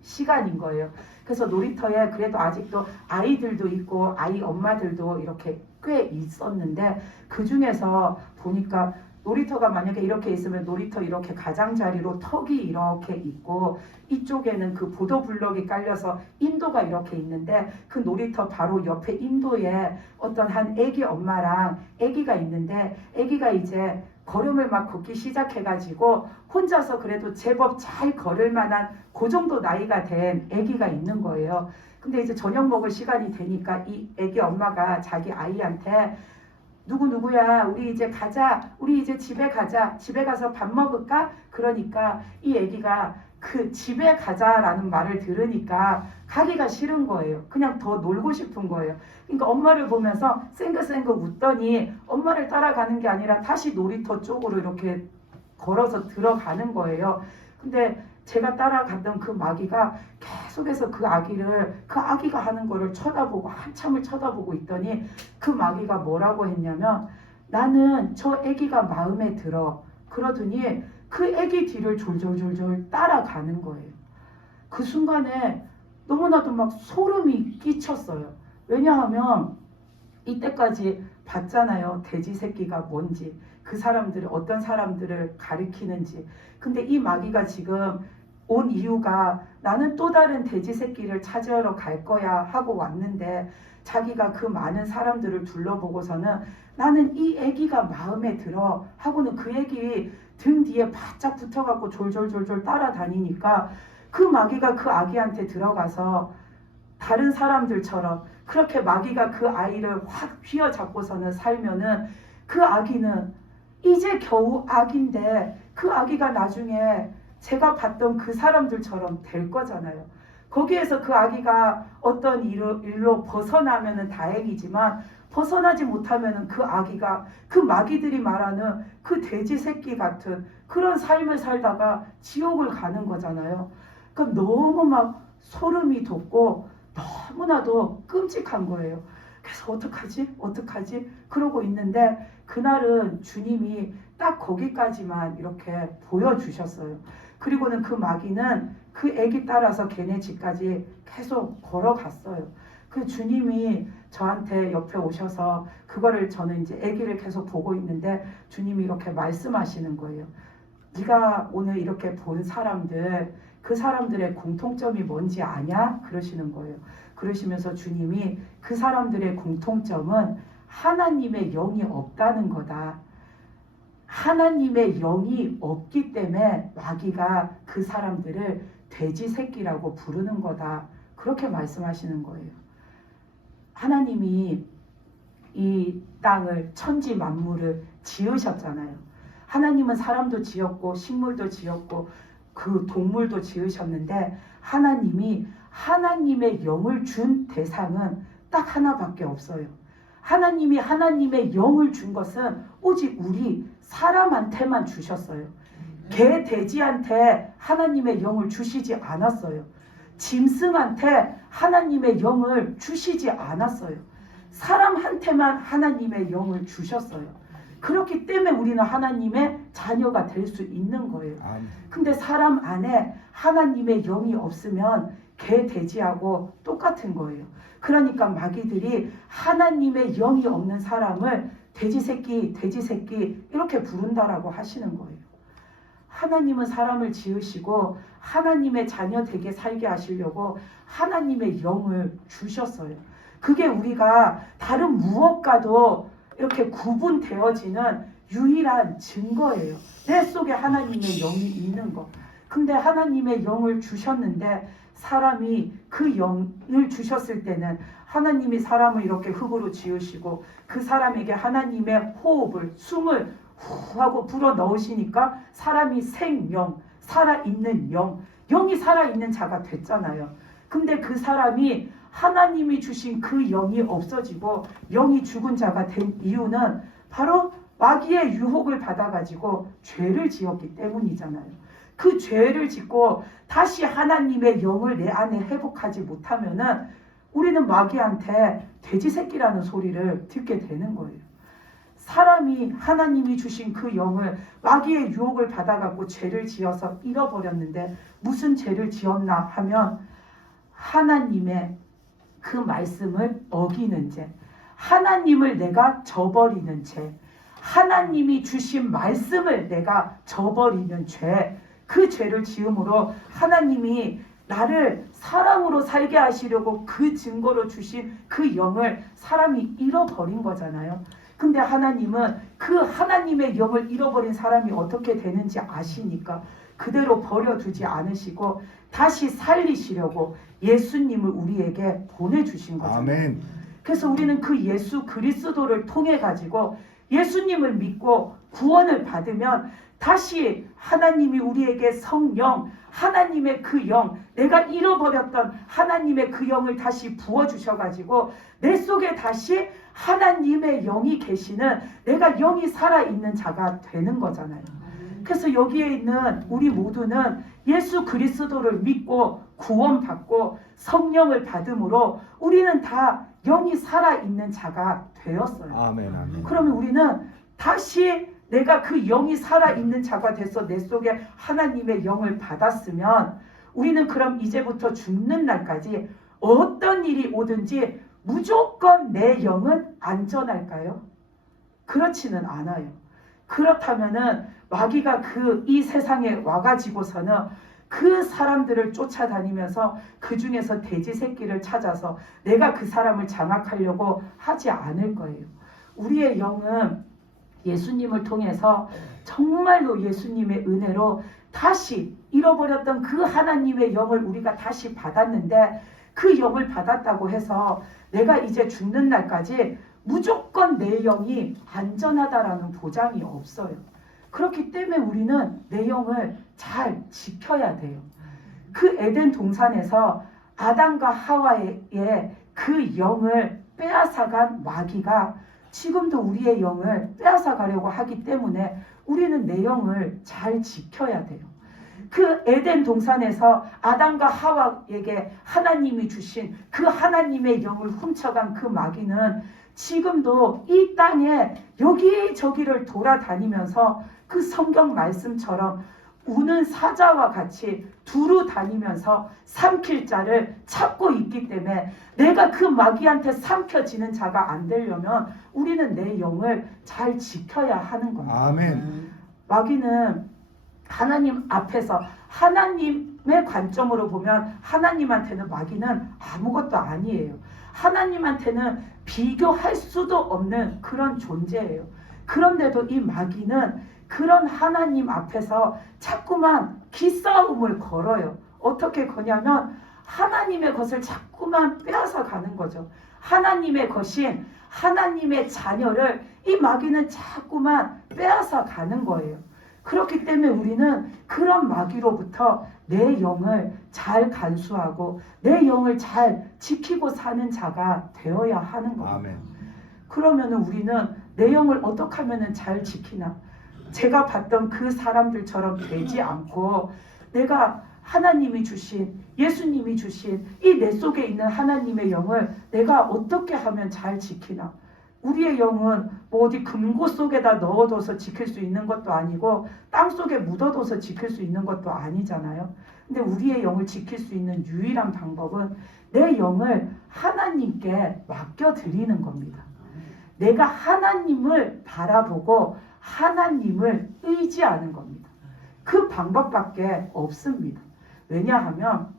시간인 거예요. 그래서 놀이터에 그래도 아직도 아이들도 있고 아이 엄마들도 이렇게 꽤 있었는데 그 중에서 보니까 놀이터가 만약에 이렇게 있으면 놀이터 이렇게 가장자리로 턱이 이렇게 있고 이쪽에는 그 보도블럭이 깔려서 인도가 이렇게 있는데 그 놀이터 바로 옆에 인도에 어떤 한 애기 엄마랑 애기가 있는데 애기가 이제 걸음을 막 걷기 시작해가지고 혼자서 그래도 제법 잘 걸을 만한 그 정도 나이가 된 애기가 있는 거예요. 근데 이제 저녁 먹을 시간이 되니까 이 애기 엄마가 자기 아이한테 누구야 우리 이제 가자, 우리 이제 집에 가자, 집에 가서 밥 먹을까? 그러니까 이 애기가 그 집에 가자라는 말을 들으니까 가기가 싫은 거예요. 그냥 더 놀고 싶은 거예요. 그러니까 엄마를 보면서 쌩긋쌩긋 웃더니 엄마를 따라가는 게 아니라 다시 놀이터 쪽으로 이렇게 걸어서 들어가는 거예요. 근데 제가 따라갔던 그 마귀가 계속해서 그 아기가 하는 거를 쳐다보고 한참을 쳐다보고 있더니 그 마귀가 뭐라고 했냐면 나는 저 아기가 마음에 들어. 그러더니 그 아기 뒤를 졸졸졸졸 따라가는 거예요. 그 순간에 너무나도 막 소름이 끼쳤어요. 왜냐하면 이때까지 봤잖아요. 돼지 새끼가 뭔지, 그 사람들을 어떤 사람들을 가리키는지. 근데 이 마귀가 지금 온 이유가 나는 또 다른 돼지 새끼를 찾으러 갈 거야 하고 왔는데 자기가 그 많은 사람들을 둘러보고서는 나는 이 애기가 마음에 들어 하고는 그 애기 등 뒤에 바짝 붙어갖고 졸졸졸졸 따라다니니까 그 마귀가 그 아기한테 들어가서 다른 사람들처럼 그렇게 마귀가 그 아이를 확 휘어잡고서는 살면은 그 아기는 이제 겨우 아기인데 그 아기가 나중에 제가 봤던 그 사람들처럼 될 거잖아요. 거기에서 그 아기가 어떤 일로 벗어나면은 다행이지만 벗어나지 못하면은 그 아기가 그 마귀들이 말하는 그 돼지 새끼 같은 그런 삶을 살다가 지옥을 가는 거잖아요. 그러니까 너무 막 소름이 돋고 너무나도 끔찍한 거예요. 그래서 어떡하지? 그러고 있는데 그날은 주님이 딱 거기까지만 이렇게 보여주셨어요. 그리고는 그 마귀는 그 애기 따라서 걔네 집까지 계속 걸어갔어요. 그 주님이 저한테 옆에 오셔서 그거를 저는 이제 애기를 계속 보고 있는데 주님이 이렇게 말씀하시는 거예요. 네가 오늘 이렇게 본 사람들, 그 사람들의 공통점이 뭔지 아냐? 그러시는 거예요. 그러시면서 주님이 그 사람들의 공통점은 하나님의 영이 없다는 거다. 하나님의 영이 없기 때문에 마귀가 그 사람들을 돼지 새끼라고 부르는 거다. 그렇게 말씀하시는 거예요. 하나님이 이 땅을 천지 만물을 지으셨잖아요. 하나님은 사람도 지었고 식물도 지었고 그 동물도 지으셨는데 하나님이 하나님의 영을 준 대상은 딱 하나밖에 없어요. 하나님이 하나님의 영을 준 것은 오직 우리 사람한테만 주셨어요. 개, 돼지한테 하나님의 영을 주시지 않았어요. 짐승한테 하나님의 영을 주시지 않았어요. 사람한테만 하나님의 영을 주셨어요. 그렇기 때문에 우리는 하나님의 자녀가 될 수 있는 거예요. 근데 사람 안에 하나님의 영이 없으면 개, 돼지하고 똑같은 거예요. 그러니까 마귀들이 하나님의 영이 없는 사람을 돼지 새끼 이렇게 부른다라고 하시는 거예요. 하나님은 사람을 지으시고 하나님의 자녀 되게 살게 하시려고 하나님의 영을 주셨어요. 그게 우리가 다른 무엇과도 이렇게 구분되어지는 유일한 증거예요. 내 속에 하나님의 영이 있는 거. 근데 하나님의 영을 주셨는데 사람이 그 영을 주셨을 때는 하나님이 사람을 이렇게 흙으로 지으시고 그 사람에게 하나님의 호흡을, 숨을 후 하고 불어 넣으시니까 사람이 생영, 살아있는 영이 살아있는 자가 됐잖아요. 근데 그 사람이 하나님이 주신 그 영이 없어지고 영이 죽은 자가 된 이유는 바로 마귀의 유혹을 받아가지고 죄를 지었기 때문이잖아요. 그 죄를 짓고 다시 하나님의 영을 내 안에 회복하지 못하면은 우리는 마귀한테 돼지 새끼라는 소리를 듣게 되는 거예요. 사람이 하나님이 주신 그 영을 마귀의 유혹을 받아갖고 죄를 지어서 잃어버렸는데 무슨 죄를 지었나 하면 하나님의 그 말씀을 어기는 죄, 하나님을 내가 저버리는 죄, 하나님이 주신 말씀을 내가 저버리는 죄, 그 죄를 지음으로 하나님이 나를 사람으로 살게 하시려고 그 증거로 주신 그 영을 사람이 잃어버린 거잖아요. 근데 하나님은 그 하나님의 영을 잃어버린 사람이 어떻게 되는지 아시니까 그대로 버려두지 않으시고 다시 살리시려고 예수님을 우리에게 보내주신 거죠. 아멘. 그래서 우리는 그 예수 그리스도를 통해 가지고 예수님을 믿고 구원을 받으면 다시 하나님이 우리에게 성령, 하나님의 그 영, 내가 잃어버렸던 하나님의 그 영을 다시 부어주셔가지고 내 속에 다시 하나님의 영이 계시는 내가 영이 살아있는 자가 되는 거잖아요. 그래서 여기에 있는 우리 모두는 예수 그리스도를 믿고 구원받고 성령을 받음으로 우리는 다 영이 살아있는 자가 되었어요. 아멘, 아멘. 그러면 우리는 다시 내가 그 영이 살아있는 자가 돼서 내 속에 하나님의 영을 받았으면 우리는 그럼 이제부터 죽는 날까지 어떤 일이 오든지 무조건 내 영은 안전할까요? 그렇지는 않아요. 그렇다면은 마귀가 이 세상에 와가지고서는 그 사람들을 쫓아다니면서 그 중에서 돼지 새끼를 찾아서 내가 그 사람을 장악하려고 하지 않을 거예요. 우리의 영은 예수님을 통해서 정말로 예수님의 은혜로 다시 잃어버렸던 그 하나님의 영을 우리가 다시 받았는데 그 영을 받았다고 해서 내가 이제 죽는 날까지 무조건 내 영이 안전하다라는 보장이 없어요. 그렇기 때문에 우리는 내 영을 잘 지켜야 돼요. 그 에덴 동산에서 아담과 하와의 그 영을 빼앗아간 마귀가 지금도 우리의 영을 빼앗아가려고 하기 때문에 우리는 내 영을 잘 지켜야 돼요. 그 에덴 동산에서 아담과 하와에게 하나님이 주신 그 하나님의 영을 훔쳐간 그 마귀는 지금도 이 땅에 여기저기를 돌아다니면서 그 성경 말씀처럼 우는 사자와 같이 두루 다니면서 삼킬 자를 찾고 있기 때문에 내가 그 마귀한테 삼켜지는 자가 안 되려면 우리는 내 영을 잘 지켜야 하는 겁니다. 아멘. 마귀는 하나님 앞에서 하나님의 관점으로 보면 하나님한테는 마귀는 아무것도 아니에요. 하나님한테는 비교할 수도 없는 그런 존재예요. 그런데도 이 마귀는 그런 하나님 앞에서 자꾸만 기싸움을 걸어요. 어떻게 거냐면 하나님의 것을 자꾸만 빼앗아 가는 거죠. 하나님의 것인 하나님의 자녀를 이 마귀는 자꾸만 빼앗아 가는 거예요. 그렇기 때문에 우리는 그런 마귀로부터 내 영을 잘 간수하고 내 영을 잘 지키고 사는 자가 되어야 하는 겁니다. 아멘. 그러면 우리는 내 영을 어떻게 하면 잘 지키나? 제가 봤던 그 사람들처럼 되지 않고 내가 하나님이 주신 예수님이 주신 이 내 속에 있는 하나님의 영을 내가 어떻게 하면 잘 지키나? 우리의 영은 뭐 어디 금고 속에다 넣어둬서 지킬 수 있는 것도 아니고 땅 속에 묻어둬서 지킬 수 있는 것도 아니잖아요. 근데 우리의 영을 지킬 수 있는 유일한 방법은 내 영을 하나님께 맡겨드리는 겁니다. 내가 하나님을 바라보고 하나님을 의지하는 겁니다. 그 방법밖에 없습니다. 왜냐하면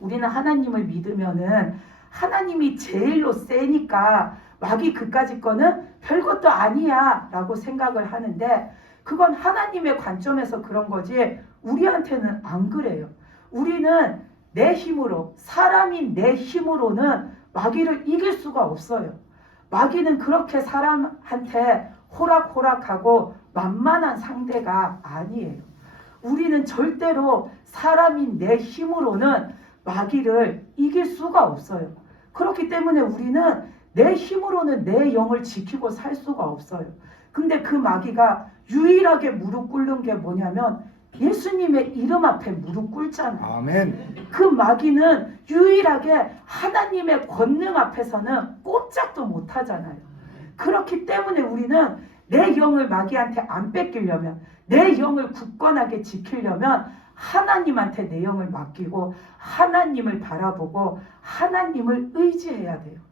우리는 하나님을 믿으면은 하나님이 제일로 세니까 마귀 그까짓 거는 별것도 아니야 라고 생각을 하는데 그건 하나님의 관점에서 그런 거지 우리한테는 안 그래요. 우리는 내 힘으로 사람인 내 힘으로는 마귀를 이길 수가 없어요. 마귀는 그렇게 사람한테 호락호락하고 만만한 상대가 아니에요. 우리는 절대로 사람인 내 힘으로는 마귀를 이길 수가 없어요. 그렇기 때문에 우리는 내 힘으로는 내 영을 지키고 살 수가 없어요. 근데 그 마귀가 유일하게 무릎 꿇는 게 뭐냐면 예수님의 이름 앞에 무릎 꿇잖아요. 아멘. 그 마귀는 유일하게 하나님의 권능 앞에서는 꼼짝도 못하잖아요. 그렇기 때문에 우리는 내 영을 마귀한테 안 뺏기려면 내 영을 굳건하게 지키려면 하나님한테 내 영을 맡기고 하나님을 바라보고 하나님을 의지해야 돼요.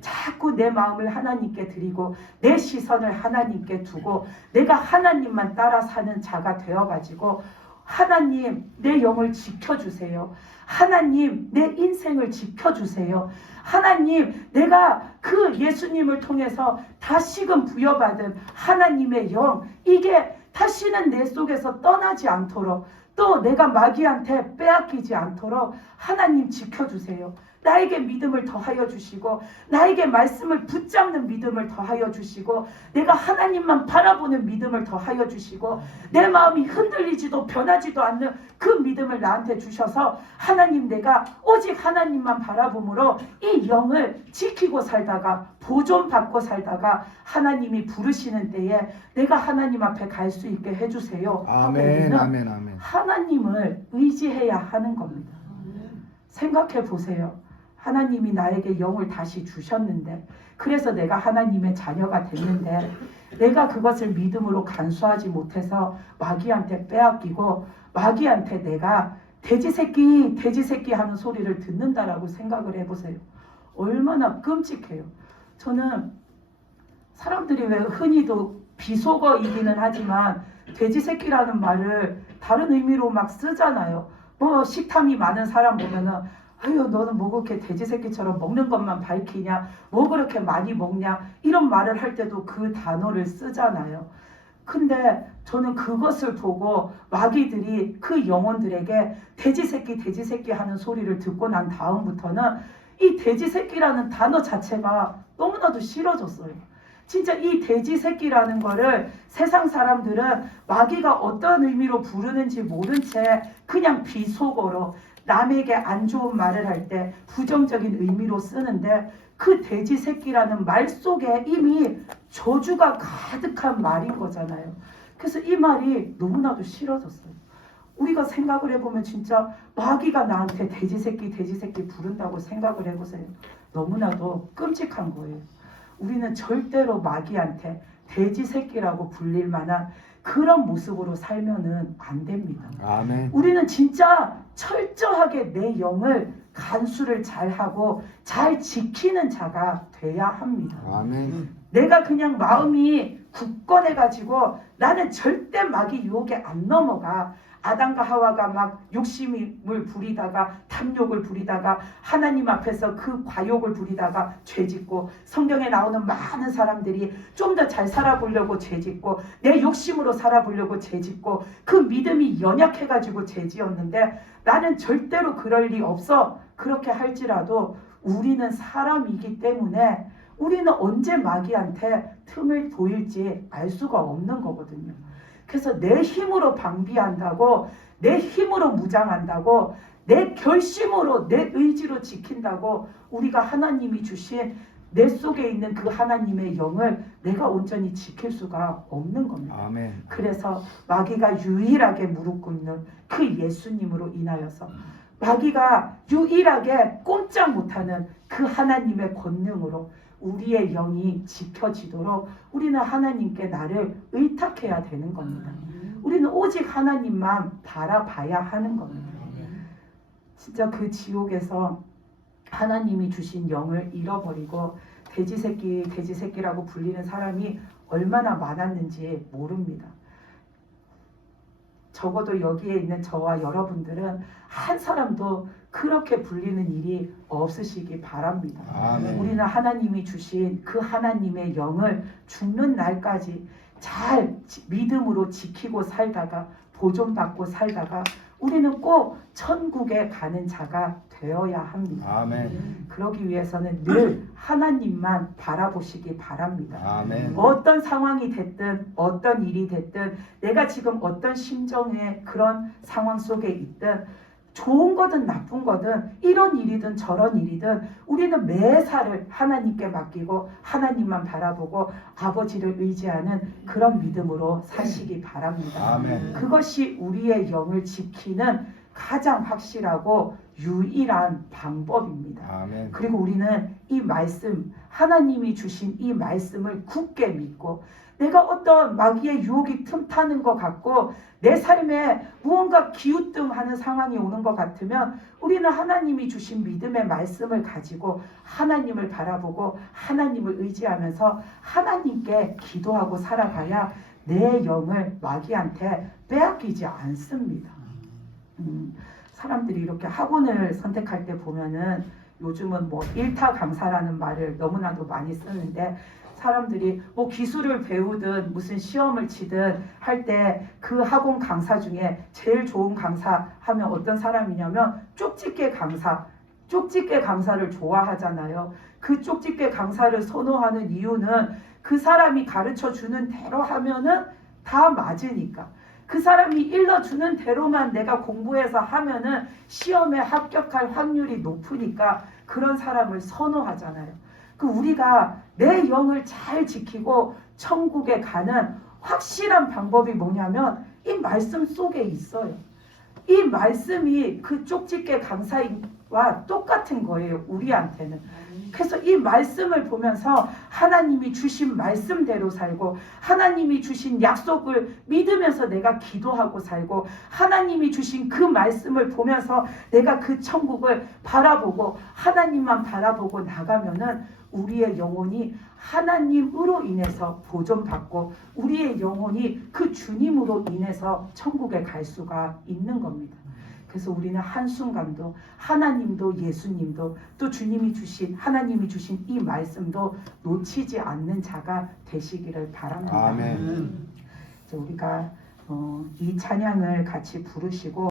자꾸 내 마음을 하나님께 드리고 내 시선을 하나님께 두고 내가 하나님만 따라 사는 자가 되어가지고 하나님 내 영을 지켜주세요. 하나님 내 인생을 지켜주세요. 하나님 내가 그 예수님을 통해서 다시금 부여받은 하나님의 영 이게 다시는 내 속에서 떠나지 않도록 또 내가 마귀한테 빼앗기지 않도록 하나님 지켜주세요. 나에게 믿음을 더하여 주시고 나에게 말씀을 붙잡는 믿음을 더하여 주시고 내가 하나님만 바라보는 믿음을 더하여 주시고 내 마음이 흔들리지도 변하지도 않는 그 믿음을 나한테 주셔서 하나님, 내가 오직 하나님만 바라봄으로 이 영을 지키고 살다가 보존받고 살다가 하나님이 부르시는 때에 내가 하나님 앞에 갈 수 있게 해주세요. 아멘, 아멘, 아멘. 하나님을 의지해야 하는 겁니다. 생각해 보세요. 하나님이 나에게 영을 다시 주셨는데, 그래서 내가 하나님의 자녀가 됐는데 내가 그것을 믿음으로 간수하지 못해서 마귀한테 빼앗기고 마귀한테 내가 돼지 새끼 하는 소리를 듣는다라고 생각을 해보세요. 얼마나 끔찍해요. 저는 사람들이 왜 흔히도 비속어이기는 하지만 돼지 새끼라는 말을 다른 의미로 막 쓰잖아요. 뭐 식탐이 많은 사람 보면은 아유, 너는 뭐 그렇게 돼지 새끼처럼 먹는 것만 밝히냐, 뭐 그렇게 많이 먹냐, 이런 말을 할 때도 그 단어를 쓰잖아요. 근데 저는 그것을 보고 마귀들이 그 영혼들에게 돼지 새끼 하는 소리를 듣고 난 다음부터는 이 돼지 새끼라는 단어 자체가 너무나도 싫어졌어요. 진짜 이 돼지 새끼라는 거를 세상 사람들은 마귀가 어떤 의미로 부르는지 모른 채 그냥 비속어로 남에게 안 좋은 말을 할 때 부정적인 의미로 쓰는데, 그 돼지 새끼라는 말 속에 이미 저주가 가득한 말인 거잖아요. 그래서 이 말이 너무나도 싫어졌어요. 우리가 생각을 해보면 진짜 마귀가 나한테 돼지 새끼 부른다고 생각을 해보세요. 너무나도 끔찍한 거예요. 우리는 절대로 마귀한테 돼지 새끼라고 불릴 만한 그런 모습으로 살면은 안 됩니다. 아멘. 우리는 진짜 철저하게 내 영을 간수를 잘하고 잘 지키는 자가 돼야 합니다. 아멘. 내가 그냥 마음이 굳건해가지고 나는 절대 마귀 유혹에 안 넘어가. 아담과 하와가 막 욕심을 부리다가 탐욕을 부리다가 하나님 앞에서 그 과욕을 부리다가 죄짓고, 성경에 나오는 많은 사람들이 좀 더 잘 살아보려고 죄짓고 내 욕심으로 살아보려고 죄짓고 그 믿음이 연약해가지고 죄지었는데, 나는 절대로 그럴 리 없어. 그렇게 할지라도 우리는 사람이기 때문에 우리는 언제 마귀한테 틈을 보일지 알 수가 없는 거거든요. 그래서 내 힘으로 방비한다고, 내 힘으로 무장한다고, 내 결심으로 내 의지로 지킨다고 우리가 하나님이 주신 내 속에 있는 그 하나님의 영을 내가 온전히 지킬 수가 없는 겁니다. 아멘. 그래서 마귀가 유일하게 무릎 꿇는 그 예수님으로 인하여서, 마귀가 유일하게 꼼짝 못하는 그 하나님의 권능으로 우리의 영이 지켜지도록 우리는 하나님께 나를 의탁해야 되는 겁니다. 우리는 오직 하나님만 바라봐야 하는 겁니다. 진짜 그 지옥에서 하나님이 주신 영을 잃어버리고 돼지 새끼라고 불리는 사람이 얼마나 많았는지 모릅니다. 적어도 여기에 있는 저와 여러분들은 한 사람도 그렇게 불리는 일이 없으시기 바랍니다. 아멘. 우리는 하나님이 주신 그 하나님의 영을 죽는 날까지 잘 믿음으로 지키고 살다가 보존받고 살다가 우리는 꼭 천국에 가는 자가 되어야 합니다. 아멘. 그러기 위해서는 늘 하나님만 바라보시기 바랍니다. 아멘. 어떤 상황이 됐든 어떤 일이 됐든 내가 지금 어떤 심정의 그런 상황 속에 있든 좋은 거든 나쁜 거든 이런 일이든 저런 일이든 우리는 매사를 하나님께 맡기고 하나님만 바라보고 아버지를 의지하는 그런 믿음으로 사시기 바랍니다. 아멘. 그것이 우리의 영을 지키는 가장 확실하고 유일한 방법입니다. 아멘. 그리고 우리는 이 말씀, 하나님이 주신 이 말씀을 굳게 믿고, 내가 어떤 마귀의 유혹이 틈타는 것 같고 내 삶에 무언가 기우뚱하는 상황이 오는 것 같으면 우리는 하나님이 주신 믿음의 말씀을 가지고 하나님을 바라보고 하나님을 의지하면서 하나님께 기도하고 살아가야 내 영을 마귀한테 빼앗기지 않습니다. 사람들이 이렇게 학원을 선택할 때 보면은 요즘은 뭐 일타 강사라는 말을 너무나도 많이 쓰는데, 사람들이 뭐 기술을 배우든 무슨 시험을 치든 할 때 그 학원 강사 중에 제일 좋은 강사 하면 어떤 사람이냐면 쪽집게 강사, 쪽집게 강사를 좋아하잖아요. 그 쪽집게 강사를 선호하는 이유는 그 사람이 가르쳐 주는 대로 하면은 다 맞으니까. 그 사람이 일러주는 대로만 내가 공부해서 하면은 시험에 합격할 확률이 높으니까 그런 사람을 선호하잖아요. 그 우리가 내 영을 잘 지키고 천국에 가는 확실한 방법이 뭐냐면 이 말씀 속에 있어요. 이 말씀이 그 쪽집게 강사와 똑같은 거예요. 우리한테는. 그래서 이 말씀을 보면서 하나님이 주신 말씀대로 살고 하나님이 주신 약속을 믿으면서 내가 기도하고 살고 하나님이 주신 그 말씀을 보면서 내가 그 천국을 바라보고 하나님만 바라보고 나가면은 우리의 영혼이 하나님으로 인해서 보존받고 우리의 영혼이 그 주님으로 인해서 천국에 갈 수가 있는 겁니다. 그래서 우리는 한순간도 하나님도 예수님도 또 주님이 주신 하나님이 주신 이 말씀도 놓치지 않는 자가 되시기를 바랍니다. 아멘. 우리가 이 찬양을 같이 부르시고